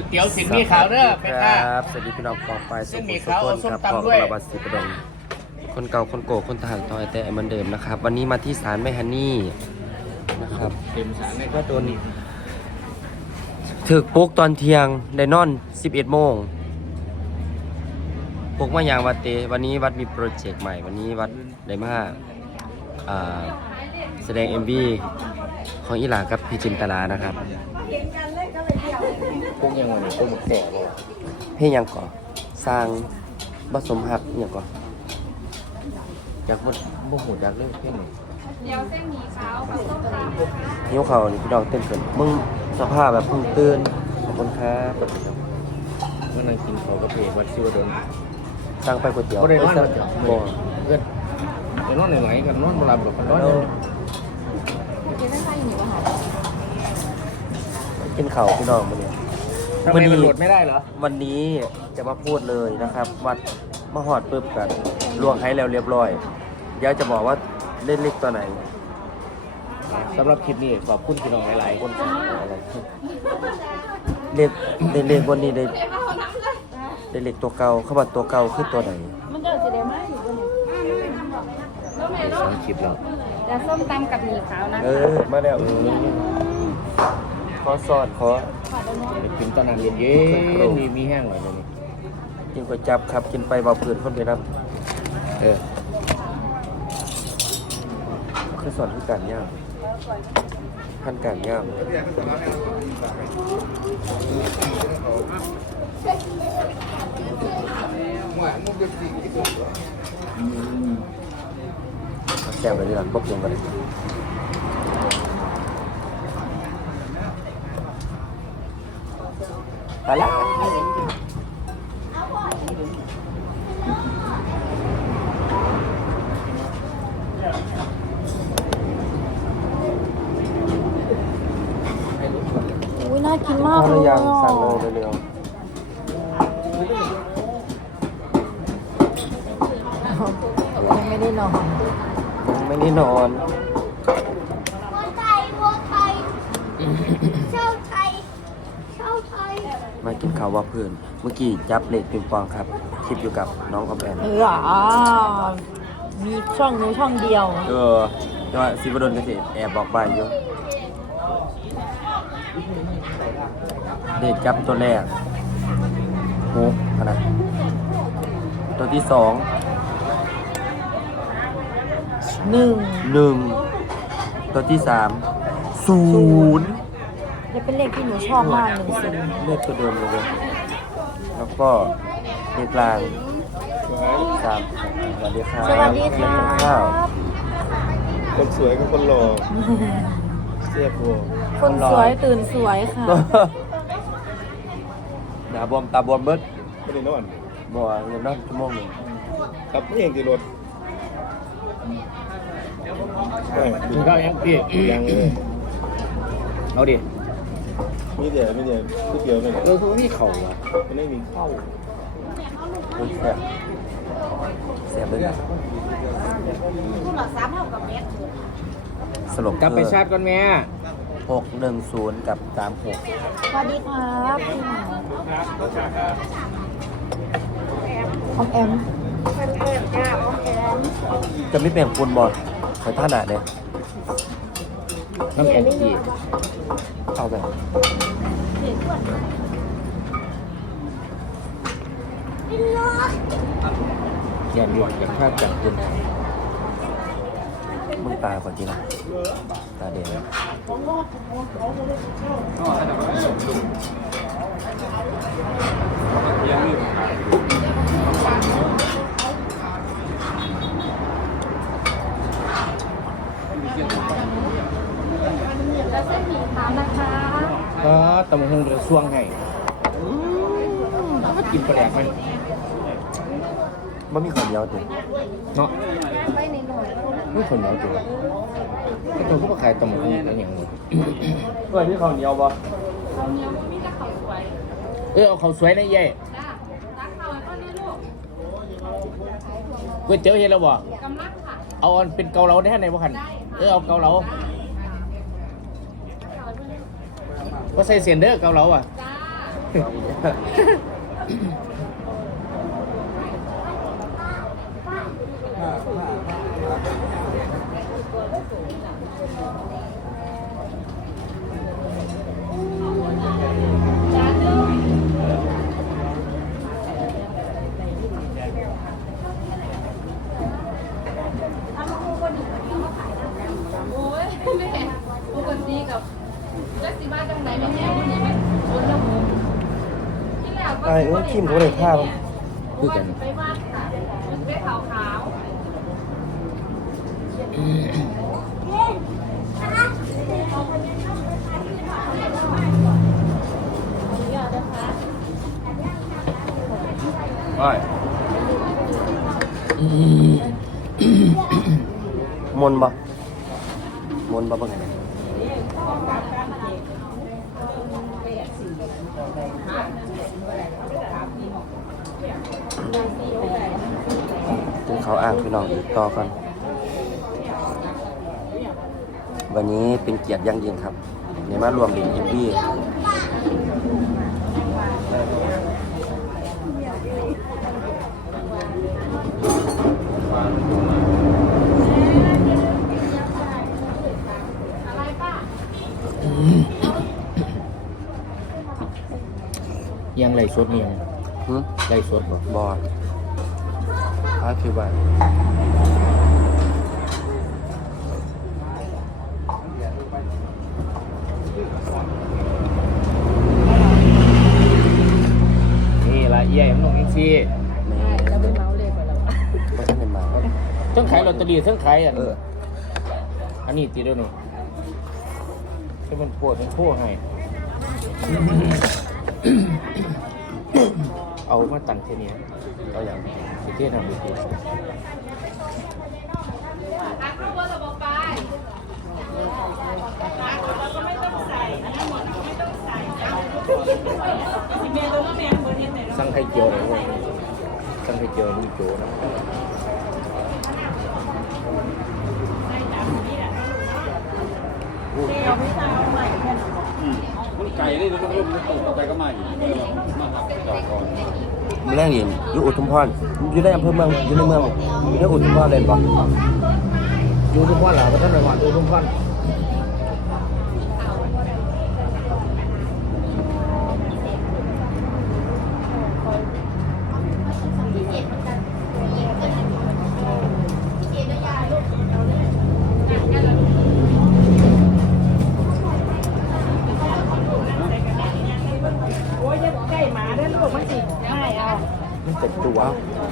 ก๋วยเตี๋ยวสินมีขาวเด้อไปค่ะครับสวัสดีพี่น้องปอปลายเส้สุนหมี่ขุมสุขาวขนเอาส้มครับตำพ่อด้วยกระบาสิบดงคนเก่าคนโกคนทหารทอยแต่เหมือนเดิมนะครับ วันนี้มาที่ศาลแม่ฮันนี่นะครับเต็มสารเลยก็โดนถึกปลุกตอนเที่ยงได้นอน 11 โมงปลุกมาอย่างวัดเตวันนี้วัดมีโปรเจกต์ใหม่ วันนี้วัดได้มาอ่าแสดง MV ของอีหลากับพี่จินตลานะครับ พวกยังไงพวกหมกแก่เลยเพลงหยังก่อสร้างผสมหักอหย่างก่ออยากบ่บ่หูอยากเลิกเพลงนี้เดี๋ยวเส้นหมี่ขาวกับส้มตำนะคะหิวเขาวนี่พี่น้องเต้นเกินมึงสภาพแบบเพิ่งตื่นขอบคุณครับเมื่อนั่งกินเขากระเพาะวัดชิวดลสั่งไปก๋วยเตี๋ยวบ่ได้นอนเอ้บ่ยจ้ะบ่เพื่อนเดี๋ยวนอนหน่อยๆกันนอนบ่หลับหรอกกันนอนแล้วกินได้ใช่หมี่วะค่ะ กินข้าวพี่น้องมื้อนี้ทำไมวันนี้มันโหลดไม่ได้เหรอ วันนี้จะมาพูดเลยนะครับวัดมาหอดปึ๊บกันลวงให้แล้วเรียบร้อยเดี๋ยวจะบอกว่าเล่นเล็กตัวไหนสำหรับคลิปนี้ขอบคุณพี่น้องหลายๆคนอะไรเล็กเล่นเล็กวันนี้ได้ได้เล็กตัวเก่าเขาบอกตัวเก่าคือตัวไหนมันจะจะได้มากอยู่บนนี้แล้วแม่สเนาะองคลิปแล้วแต่ส้มตำกับหมี่ขาวนะเออมาแล้วเออ ขอสอนขอไปกินตอนนั้นเย็นๆมีมีแห้งหน่อยเดี๋ยวนี้กินก๋วยจับครับกินไปเบาผื่นคนไปรับเออคือสอนคือการย่างขั้นการย่างแซ่บไปที่หลังบกยังกันเลย ไปละอุ้ยน่ากินมาข้ากวหเลรืยอยังอะสั่งเลยเร็วยังไม่ได้นอนๆยังไม่ได้นอนวัวไทยวัวไทยเช่าไทยเช่าไทย มากินข้าวว่าเพื่อนเมื่อกี้จับเลดปิงปองครับ คลิปอยู่กับน้องกับแอนเออมีช่องนู้ช่องเดียว เออแต่ว่าซิวดนก็สิแอบบอกใบอยู่เด็ดจับตัวแรกหกขนาดตัวที่สองหนึ่งหนึ่งตัวที่สามศูนย์ และเป็นเลขที่หนูชอบมากหนึ่งศูนย์เลขตัวเดิมเลยเว้ยแล้วก็เลขกลางสามสวัสดีครับสวัสดีครัเลี้ยงข้าวบคนสวยกับคนหล่อเสียบัวคนสวยตื่นสวยค่ะหนาบวมตาบวมเบิดไม่ได้นอนบ่เงินนอนชั่วโมงหนึ่งครับไม่เองที่รถไม่กินข้าวยังพี่ยังเลยเอาดิ มีเดียวมีเดียวก๋วยเตี๋ยวไม่เออคือมีเข่าอะมันไม่มีข้าวอุ้ยแซ่บแซ่บเลยนะสรุปกลับไปชาติก่อนแม่หกหนึ่งศูนย์กับสามหกสวัสดีครับออมแอม จะไม่เปลี่ยนคุณบอลขอท่าหนาเนี่ย น้ำแข็งพี่เอาไปยันหยวนกับข้าดจับคุณมึงตาก่อนทีนะตาเด็กแล้วเส้นหมี่ขาวนะคะ ก็ ตำหงเดือดช่วงให้กินปลาแดกมันมันมีข้าวเหนียวถึงเนาะไม่ในหน่อยไม่คนเอาจริงก็ตัวก็ขายตำหงอะไรอย่างเงี้ยเพื่อนที่ข้าวเหนียวบ่ข้าวเหนียวมีแต่ข้าวสวยเออเอาข้าวสวยในเย่จ้าตักข้าวก็เนี่ยลูกก๋วยเตี๋ยวเห็นแล้วบ่กำลังค่ะเอาอันเป็นเกาเหลาได้ไหนบ่คันเออเอาเกาเหลา ก็ใส่เสียนเด้อเกาเหลาอะ จ้าโอ้ยแม่ปกติกับจักสิมาจังไหนแม่แม่วันนี้แม่ชนละมุมที่แล้วก็ ไอ้เอ้ยคิมเขาเลยท่าบ่พูดกันไปมากค่ะมันไปขาวขาวไปมนบ่มนบ่เป็นไง ถึงเขาอ่างพี่น้องอีกต่อกันวันนี้เป็นเกียรติยังยิ่งครับในมารวมเป็นอินดี้ยังไรสดนี่ยัง หึไรสดบ่บอดพาคือว่านี่ละเอี้ยมันลงเอ็กซี่แม่แล้วเป็นเมาเลยไปแล้วก็จะเป็นเมาเทั้งขายลอตเตอรี่เทั้งขายอันเอออันนี้ตีด้วยหนูให้มันปวดมันโค้ให้ เอามาตั้งแค่นี้เอาอย่างสิเทศทำดีกว่าๆทักตัวระบบไปสั่งไข่เจียวเลยเว้ยสั่งไข่เจียวนี่โจนะ มาแรงเรียนอยู่อุทุมพรอยู่ในอำเภอเมืองอยู่ในเมืองอยู่ในอุทุมพรเลยบ่อยู่ทุกวันเหรอพระท่านระหว่างอยู่ทุกวัน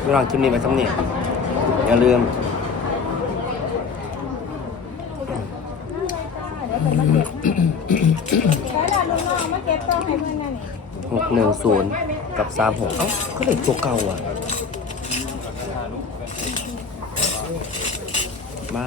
พี่น้องคลิปนี้ไปสำเนียอย่าลืมหกหนึ่งศูนย์กับสามหกเอ้าก็เลยตัวเก่าอะมา